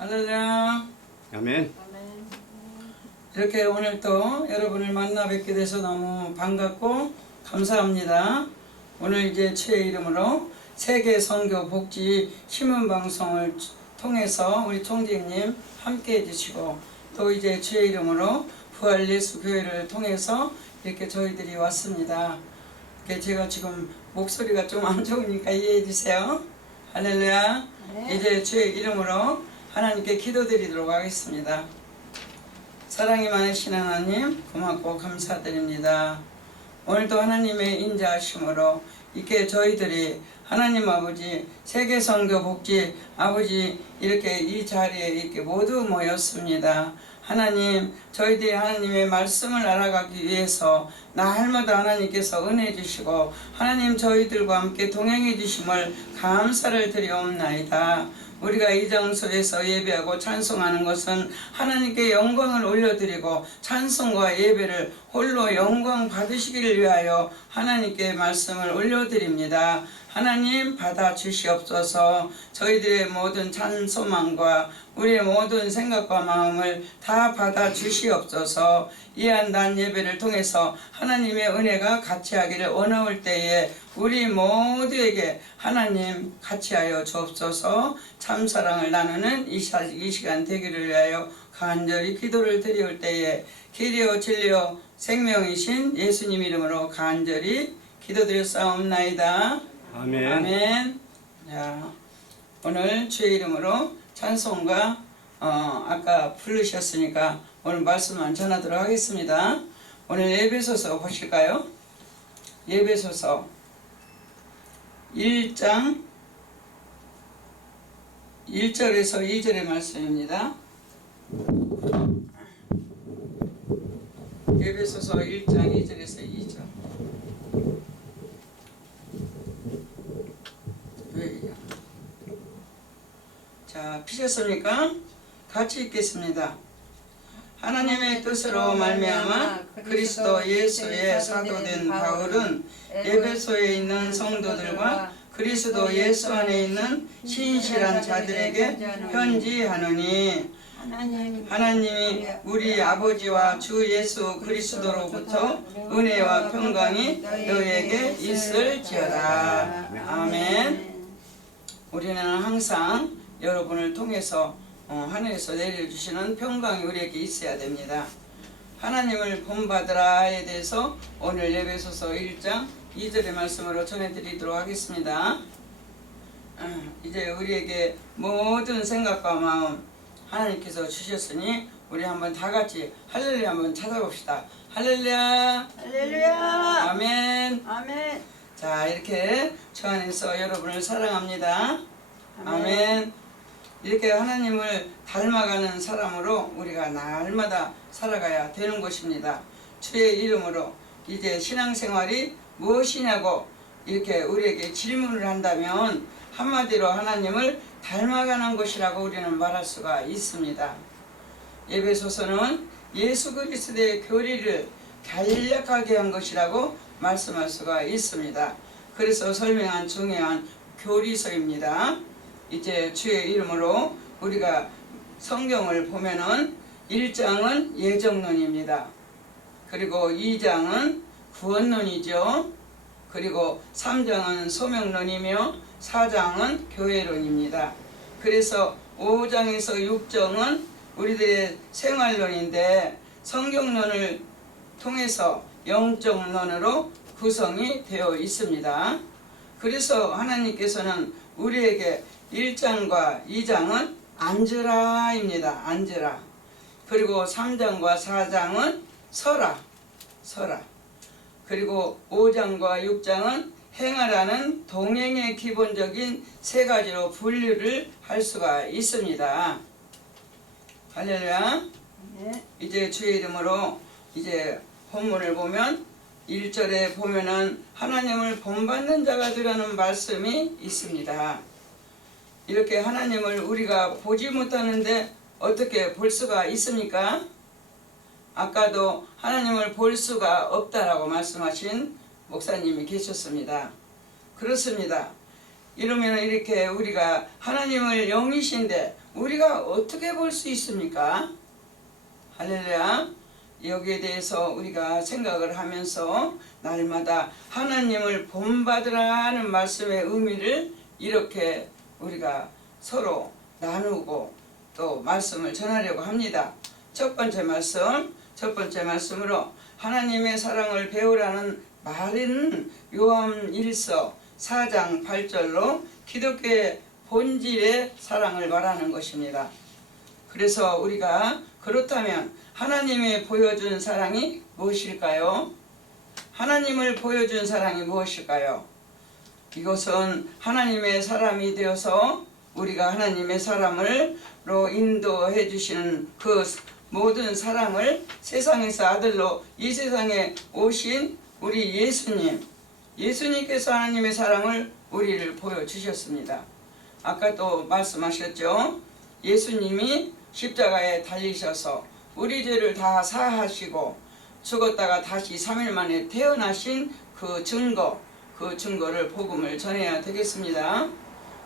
할렐루야. 아멘. 이렇게 오늘 또 여러분을 만나 뵙게 돼서 너무 반갑고 감사합니다. 오늘 이제 주의 이름으로 세계 선교 복지 신문 방송을 통해서 우리 총재님 함께 해주시고, 또 이제 주의 이름으로 부활 예수 교회를 통해서 이렇게 저희들이 왔습니다. 제가 지금 목소리가 좀 안 좋으니까 이해해 주세요. 할렐루야. 네. 이제 주의 이름으로 하나님께 기도드리도록 하겠습니다. 사랑이 많으신 하나님, 고맙고 감사드립니다. 오늘도 하나님의 인자하심으로 이렇게 저희들이 하나님 아버지 세계 선교 복지 아버지 이렇게 이 자리에 이렇게 모두 모였습니다. 하나님, 저희들이 하나님의 말씀을 알아가기 위해서 날마다 하나님께서 은혜 주시고 하나님 저희들과 함께 동행해 주심을 감사를 드리옵나이다. 우리가 이 장소에서 예배하고 찬송하는 것은 하나님께 영광을 올려드리고 찬송과 예배를 홀로 영광 받으시기를 위하여 하나님께 말씀을 올려드립니다. 하나님 받아 주시옵소서. 저희들의 모든 찬송만과 우리의 모든 생각과 마음을 다 받아 주시옵소서. 이한 난 예배를 통해서 하나님의 은혜가 같이하기를 원하올 때에 우리 모두에게 하나님 같이하여 주옵소서. 참사랑을 나누는 이 시간 되기를 위하여 간절히 기도를 드리올 때에 길이요 진리요 생명이신 예수님 이름으로 간절히 기도드렸사옵나이다. 아멘. 아멘. 자, 오늘 주의 이름으로 찬송가 아까 부르셨으니까 오늘 말씀만 전하도록 하겠습니다. 오늘 예배소서 보실까요? 예배소서 1장 1절에서 2절의 말씀입니다. 예배소서 1장 2절에서 2절. 자, 피셨습니까? 같이 읽겠습니다. 하나님의 뜻으로 말미암아 그리스도 예수의 사도된 바울은 에베소에 있는 성도들과 그리스도 예수 안에 있는 신실한 자들에게 편지하노니, 하나님이 우리 아버지와 주 예수 그리스도로부터 은혜와 평강이 너희에게 있을지어다. 아멘. 우리는 항상 여러분을 통해서 하늘에서 내려주시는 평강이 우리에게 있어야 됩니다. 하나님을 본받으라에 대해서 오늘 예배소서 1장 2절의 말씀으로 전해드리도록 하겠습니다. 이제 우리에게 모든 생각과 마음 하나님께서 주셨으니 우리 한번 다 같이 할렐루야 한번 찾아봅시다. 할렐루야. 할렐루야. 아멘. 아멘. 자, 이렇게 주 안에서 여러분을 사랑합니다. 아멘. 이렇게 하나님을 닮아가는 사람으로 우리가 날마다 살아가야 되는 것입니다. 주의 이름으로 이제 신앙생활이 무엇이냐고 이렇게 우리에게 질문을 한다면 한마디로 하나님을 닮아가는 것이라고 우리는 말할 수가 있습니다. 에베소서는 예수 그리스도의 교리를 간략하게 한 것이라고 말씀할 수가 있습니다. 그래서 설명한 중요한 교리서입니다. 이제 주의 이름으로 우리가 성경을 보면은 1장은 예정론입니다. 그리고 2장은 구원론이죠. 그리고 3장은 소명론이며 4장은 교회론입니다. 그래서 5장에서 6장은 우리들의 생활론인데 성경론을 통해서 영적론으로 구성이 되어 있습니다. 그래서 하나님께서는 우리에게 1장과 2장은 앉으라입니다. 앉으라. 그리고 3장과 4장은 서라. 그리고 5장과 6장은 행하라는 동행의 기본적인 세 가지로 분류를 할 수가 있습니다. 할렐루야. 네. 이제 주의 이름으로 이제 본문을 보면 1절에 보면은 하나님을 본받는 자가 되라는 말씀이 있습니다. 이렇게 하나님을 우리가 보지 못하는데 어떻게 볼 수가 있습니까? 아까도 하나님을 볼 수가 없다라고 말씀하신 목사님이 계셨습니다. 그렇습니다. 이러면 이렇게 우리가 하나님을 영이신데 우리가 어떻게 볼 수 있습니까? 할렐루야. 여기에 대해서 우리가 생각을 하면서 날마다 하나님을 본받으라는 말씀의 의미를 이렇게 우리가 서로 나누고 또 말씀을 전하려고 합니다. 첫 번째 말씀으로 하나님의 사랑을 배우라는 말은 요한일서 4장 8절로 기독교의 본질의 사랑을 말하는 것입니다. 그래서 우리가 그렇다면 하나님이 보여준 사랑이 무엇일까요? 하나님을 보여준 사랑이 무엇일까요? 이것은 하나님의 사람이 되어서 우리가 하나님의 사람으로 인도해 주시는 그 모든 사랑을 세상에서 아들로 이 세상에 오신 우리 예수님께서 하나님의 사랑을 우리를 보여주셨습니다. 아까 또 말씀하셨죠? 예수님이 십자가에 달리셔서 우리 죄를 다 사하시고 죽었다가 다시 3일 만에 태어나신 그 증거를 복음을 전해야 되겠습니다.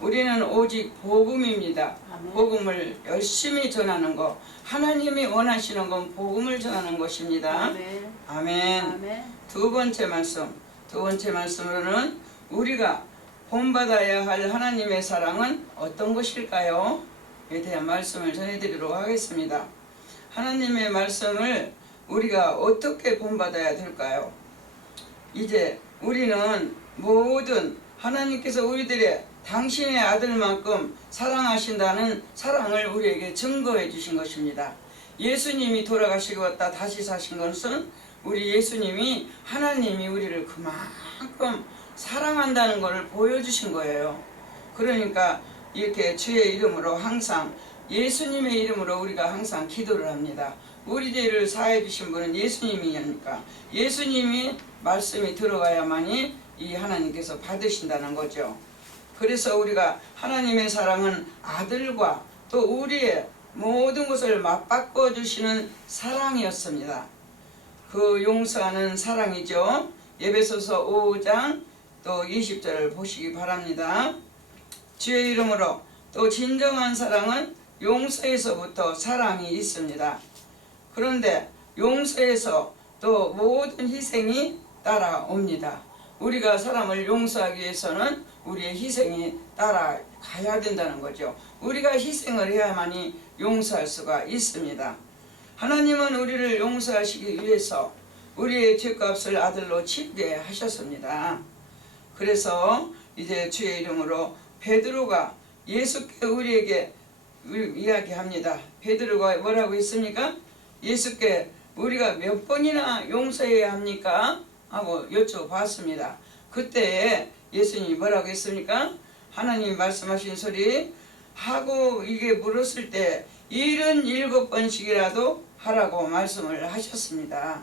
우리는 오직 복음입니다. 아멘. 복음을 열심히 전하는 것, 하나님이 원하시는 건 복음을 전하는 것입니다. 아멘. 아멘. 아멘. 두 번째 말씀으로는 우리가 본받아야 할 하나님의 사랑은 어떤 것일까요? 에 대한 말씀을 전해드리도록 하겠습니다. 하나님의 말씀을 우리가 어떻게 본받아야 될까요? 이제 우리는 모든 하나님께서 우리들의 당신의 아들만큼 사랑하신다는 사랑을 우리에게 증거해 주신 것입니다. 예수님이 돌아가시고 왔다 다시 사신 것은 우리 예수님이 하나님이 우리를 그만큼 사랑한다는 것을 보여주신 거예요. 그러니까 이렇게 주의 이름으로 항상 예수님의 이름으로 우리가 항상 기도를 합니다. 우리 죄를 사해 주신 분은 예수님이니까 예수님이 말씀이 들어가야만이 이 하나님께서 받으신다는 거죠. 그래서 우리가 하나님의 사랑은 아들과 또 우리의 모든 것을 맞바꿔 주시는 사랑이었습니다. 그 용서하는 사랑이죠. 에베소서 5장 또 20절을 보시기 바랍니다. 주의 이름으로 또 진정한 사랑은 용서에서부터 사랑이 있습니다. 그런데 용서에서 또 모든 희생이 따라옵니다. 우리가 사람을 용서하기 위해서는 우리의 희생이 따라가야 된다는 거죠. 우리가 희생을 해야만이 용서할 수가 있습니다. 하나님은 우리를 용서하시기 위해서 우리의 죄값을 아들로 치르게 하셨습니다. 그래서 이제 주의 이름으로 베드로가 예수께 우리에게 이야기합니다. 베드로가 뭐라고 했습니까? 예수께 우리가 몇 번이나 용서해야 합니까? 하고 여쭤봤습니다. 그때 예수님이 뭐라고 했습니까? 하나님이 말씀하신 소리 하고 이게 물었을 때 77번씩이라도 하라고 말씀을 하셨습니다.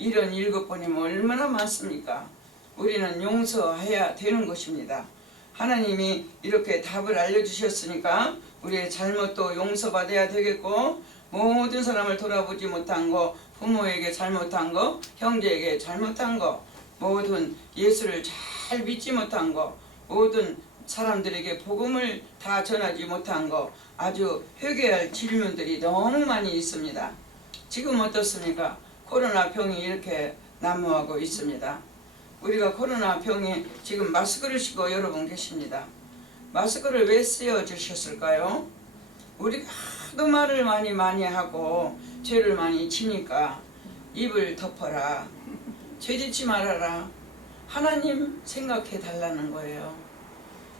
77번이면 얼마나 많습니까? 우리는 용서해야 되는 것입니다. 하나님이 이렇게 답을 알려주셨으니까 우리의 잘못도 용서받아야 되겠고 모든 사람을 돌아보지 못한 거, 부모에게 잘못한 거, 형제에게 잘못한 거, 모든 예수를 잘 믿지 못한 거, 모든 사람들에게 복음을 다 전하지 못한 거, 아주 회개할 질문들이 너무 많이 있습니다. 지금 어떻습니까? 코로나 병이 이렇게 난무하고 있습니다. 우리가 코로나 병이 지금 마스크를 쓰고 여러분 계십니다. 마스크를 왜 쓰여주셨을까요? 우리가 하도 말을 많이 하고 죄를 많이 지니까 입을 덮어라, 죄짓지 말아라, 하나님 생각해 달라는 거예요.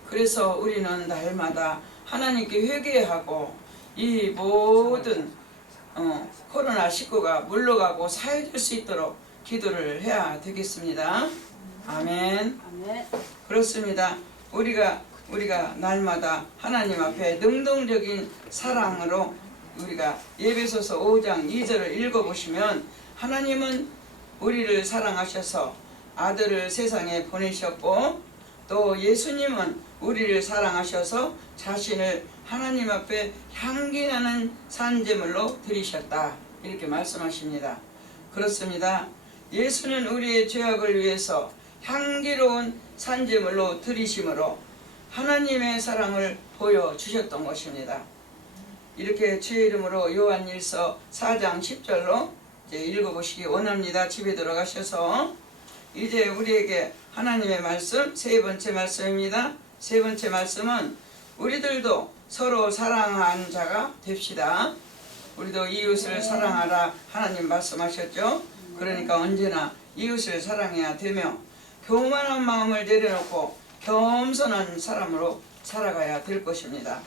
그래서 우리는 날마다 하나님께 회개하고 이 모든 코로나19가 물러가고 사해질 수 있도록 기도를 해야 되겠습니다. 아멘. 아멘. 그렇습니다. 우리가 날마다 하나님 앞에 능동적인 사랑으로 우리가 에베소서 5장 2절을 읽어보시면 하나님은 우리를 사랑하셔서 아들을 세상에 보내셨고 또 예수님은 우리를 사랑하셔서 자신을 하나님 앞에 향기나는 산제물로 드리셨다. 이렇게 말씀하십니다. 그렇습니다. 예수는 우리의 죄악을 위해서 향기로운 산제물로 드리심으로 하나님의 사랑을 보여주셨던 것입니다. 이렇게 주의 이름으로 요한일서 4장 10절로 이제 읽어보시기 원합니다. 집에 들어가셔서 이제 우리에게 하나님의 말씀 세 번째 말씀입니다. 세 번째 말씀은 우리들도 서로 사랑하는 자가 됩시다. 우리도 이웃을 사랑하라 하나님 말씀하셨죠. 그러니까 언제나 이웃을 사랑해야 되며 교만한 마음을 내려놓고 겸손한 사람으로 살아가야 될 것입니다.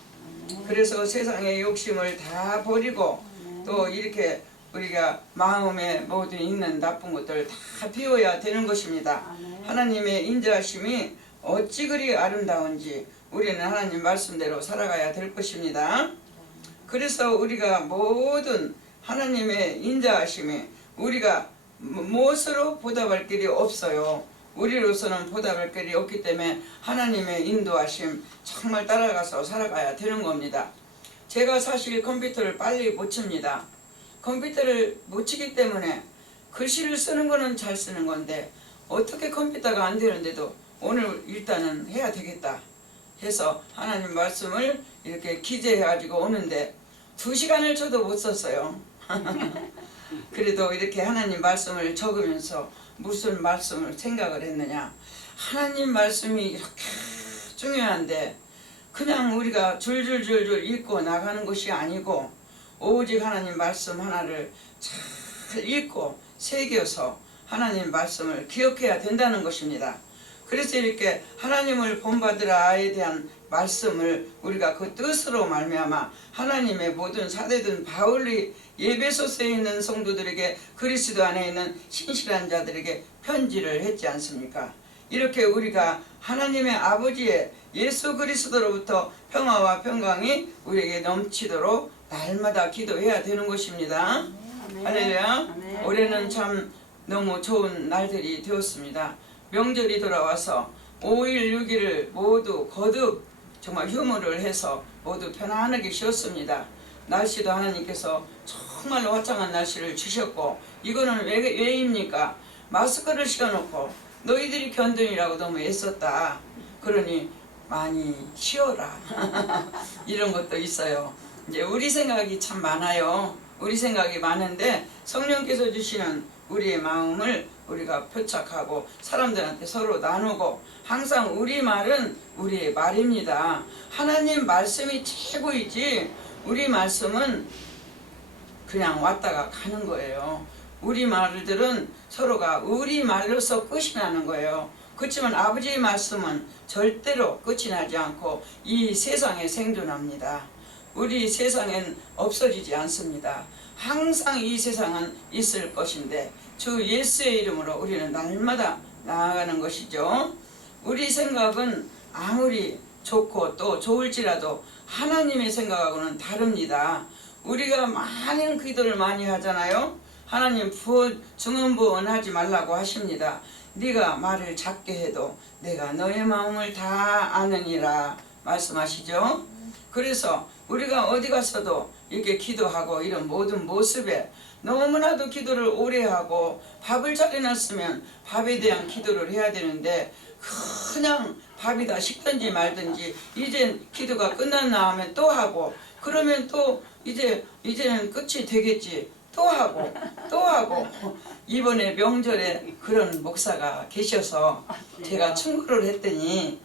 그래서 세상의 욕심을 다 버리고 또 이렇게 우리가 마음에 모든 있는 나쁜 것들을 다 비워야 되는 것입니다. 하나님의 인자하심이 어찌 그리 아름다운지 우리는 하나님 말씀대로 살아가야 될 것입니다. 그래서 우리가 모든 하나님의 인자하심이 우리가 무엇으로 보답할 길이 없어요. 우리로서는 보답할 길이 없기 때문에 하나님의 인도하심 정말 따라가서 살아가야 되는 겁니다. 제가 사실 컴퓨터를 빨리 못 칩니다. 컴퓨터를 못 치기 때문에 글씨를 쓰는 거는 잘 쓰는 건데 어떻게 컴퓨터가 안 되는데도 오늘 일단은 해야 되겠다 해서 하나님 말씀을 이렇게 기재해가지고 오는데 2시간을 저도 못 썼어요. 그래도 이렇게 하나님 말씀을 적으면서 무슨 말씀을 생각을 했느냐, 하나님 말씀이 이렇게 중요한데 그냥 우리가 줄줄줄줄 읽고 나가는 것이 아니고 오직 하나님 말씀 하나를 잘 읽고 새겨서 하나님 말씀을 기억해야 된다는 것입니다. 그래서 이렇게 하나님을 본받으라에 대한 말씀을 우리가 그 뜻으로 말미암아 하나님의 모든 사도된 바울이 에베소서에 있는 성도들에게 그리스도 안에 있는 신실한 자들에게 편지를 했지 않습니까? 이렇게 우리가 하나님의 아버지의 예수 그리스도로부터 평화와 평강이 우리에게 넘치도록 날마다 기도해야 되는 것입니다. 할렐루야. 올해는 참 너무 좋은 날들이 되었습니다. 명절이 돌아와서 5일 6일을 모두 거듭 정말 휴무를 해서 모두 편안하게 쉬었습니다. 날씨도 하나님께서 정말로 화창한 날씨를 주셨고, 이거는 왜입니까? 마스크를 씌워놓고 너희들이 견뎌이라고 너무 애썼다. 그러니 많이 쉬어라. 이런 것도 있어요. 이제 우리 생각이 참 많아요. 우리 생각이 많은데 성령께서 주시는 우리의 마음을 우리가 표착하고 사람들한테 서로 나누고, 항상 우리 말은 우리의 말입니다. 하나님 말씀이 최고이지 우리 말씀은 그냥 왔다가 가는 거예요. 우리 말들은 서로가 우리 말로서 끝이 나는 거예요. 그렇지만 아버지의 말씀은 절대로 끝이 나지 않고 이 세상에 생존합니다. 우리 세상엔 없어지지 않습니다. 항상 이 세상은 있을 것인데 주 예수의 이름으로 우리는 날마다 나아가는 것이죠. 우리 생각은 아무리 좋고 또 좋을지라도 하나님의 생각하고는 다릅니다. 우리가 많은 기도를 많이 하잖아요. 하나님 중언부언하지 말라고 하십니다. 네가 말을 작게 해도 내가 너의 마음을 다 아느니라 말씀하시죠. 그래서 우리가 어디 가서도 이렇게 기도하고 이런 모든 모습에 너무나도 기도를 오래 하고 밥을 차려놨으면 밥에 대한 기도를 해야 되는데 그냥 밥이 다 식든지 말든지 이제 기도가 끝났나 하면 또 하고, 그러면 또 이제는 끝이 되겠지 또 하고 또 하고. 이번에 명절에 그런 목사가 계셔서 제가 충고를 했더니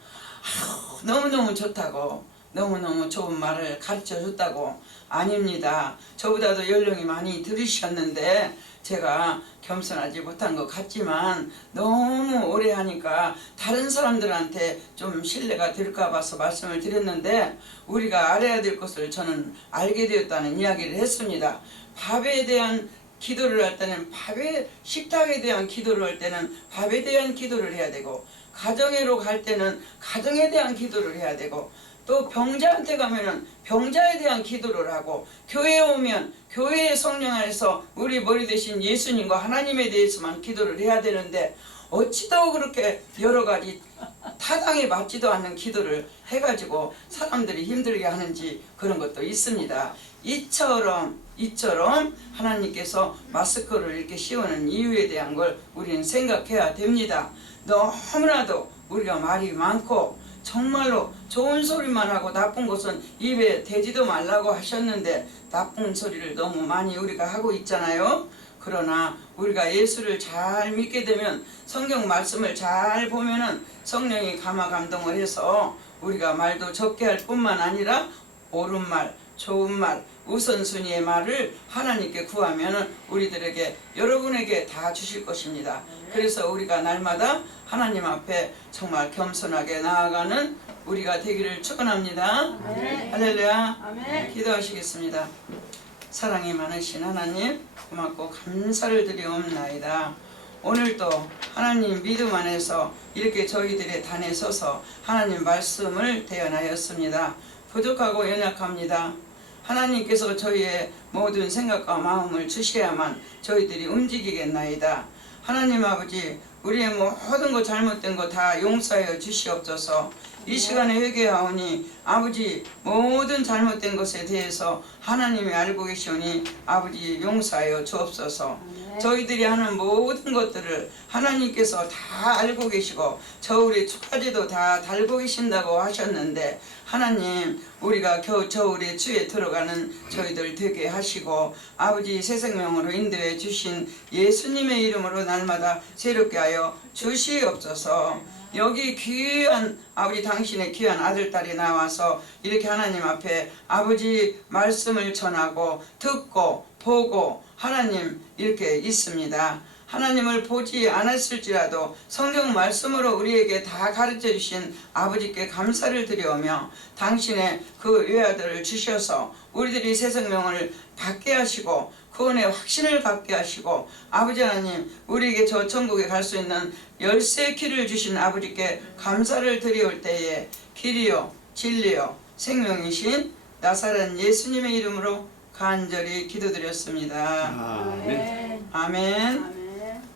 너무너무 좋다고, 너무너무 좋은 말을 가르쳐 줬다고. 아닙니다. 저보다도 연령이 많이 들으셨는데 제가 겸손하지 못한 것 같지만 너무 오래 하니까 다른 사람들한테 좀 신뢰가 될까 봐서 말씀을 드렸는데, 우리가 알아야 될 것을 저는 알게 되었다는 이야기를 했습니다. 밥에 대한 기도를 할 때는 식탁에 대한 기도를 할 때는 밥에 대한 기도를 해야 되고, 가정회로 갈 때는 가정에 대한 기도를 해야 되고, 또 병자한테 가면은 병자에 대한 기도를 하고, 교회에 오면 교회의 성령 안에서 우리 머리 대신 예수님과 하나님에 대해서만 기도를 해야 되는데 어찌도 그렇게 여러 가지 타당에 맞지도 않는 기도를 해가지고 사람들이 힘들게 하는지 그런 것도 있습니다. 이처럼 하나님께서 마스크를 이렇게 씌우는 이유에 대한 걸 우리는 생각해야 됩니다. 너무나도 우리가 말이 많고 정말로 좋은 소리만 하고 나쁜 것은 입에 대지도 말라고 하셨는데 나쁜 소리를 너무 많이 우리가 하고 있잖아요. 그러나 우리가 예수를 잘 믿게 되면 성경 말씀을 잘 보면은 성령이 감화 감동을 해서 우리가 말도 적게 할 뿐만 아니라 옳은 말, 좋은 말, 우선순위의 말을 하나님께 구하면은 우리들에게 여러분에게 다 주실 것입니다. 그래서 우리가 날마다 하나님 앞에 정말 겸손하게 나아가는 우리가 되기를 축원합니다. 할렐루야. 아멘. 기도하시겠습니다. 사랑이 많으신 하나님, 고맙고 감사를 드리옵나이다. 오늘도 하나님 믿음 안에서 이렇게 저희들의 단에 서서 하나님 말씀을 대언하였습니다. 부족하고 연약합니다. 하나님께서 저희의 모든 생각과 마음을 주셔야만 저희들이 움직이겠나이다. 하나님 아버지, 우리의 모든 것 잘못된 거 다 용서하여 주시옵소서. 이 시간에 회개하오니 아버지 모든 잘못된 것에 대해서 하나님이 알고 계시오니 아버지 용서하여 주옵소서. 저희들이 하는 모든 것들을 하나님께서 다 알고 계시고 저울의 추까지도 다 달고 계신다고 하셨는데 하나님 우리가 겨우 저울의 추에 들어가는 저희들 되게 하시고 아버지 새 생명으로 인도해 주신 예수님의 이름으로 날마다 새롭게 하여 주시옵소서. 여기 귀한 아버지 당신의 귀한 아들딸이 나와서 이렇게 하나님 앞에 아버지 말씀을 전하고 듣고 보고 하나님 이렇게 있습니다. 하나님을 보지 않았을지라도 성경 말씀으로 우리에게 다 가르쳐 주신 아버지께 감사를 드려오며 당신의 그 외아들을 주셔서 우리들이 새 생명을 받게 하시고 그 은혜 확신을 갖게 하시고 아버지 하나님 우리에게 저 천국에 갈 수 있는 열쇠 키를 주신 아버지께 감사를 드려올 때에 길이요 진리요 생명이신 나사렛 예수님의 이름으로 간절히 기도드렸습니다. 아멘. 아멘.